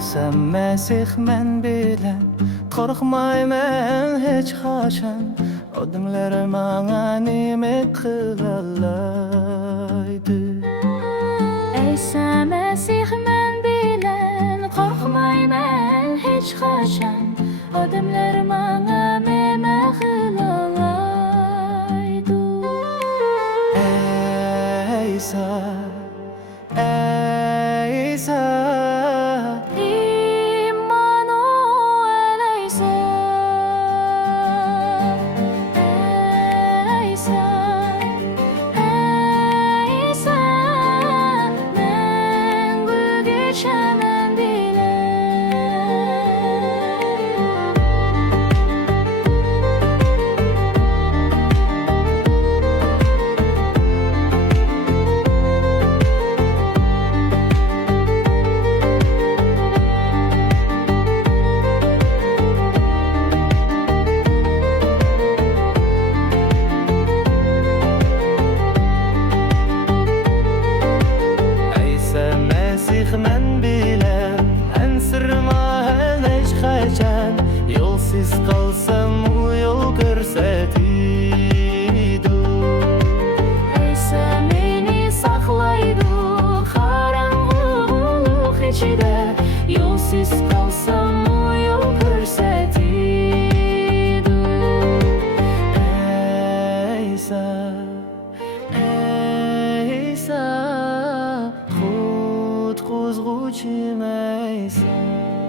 Sen Mesih men bilen korkmayman hiç kaçan. Odimler bana nimet kılalaydı. Sen Mesih men bilen korkmayman hiç kaçan. Odimler bana nimet kılalaydı. İsa, İsa, men bilen ensirmahan hiç kaçan. Yolsuz kalsam o yol görsetidu. Sen beni saklaydı karanlık içinde. Yolsuz kalsam o yol görsetidu. İsa, İsa, Kuzguçim İsa.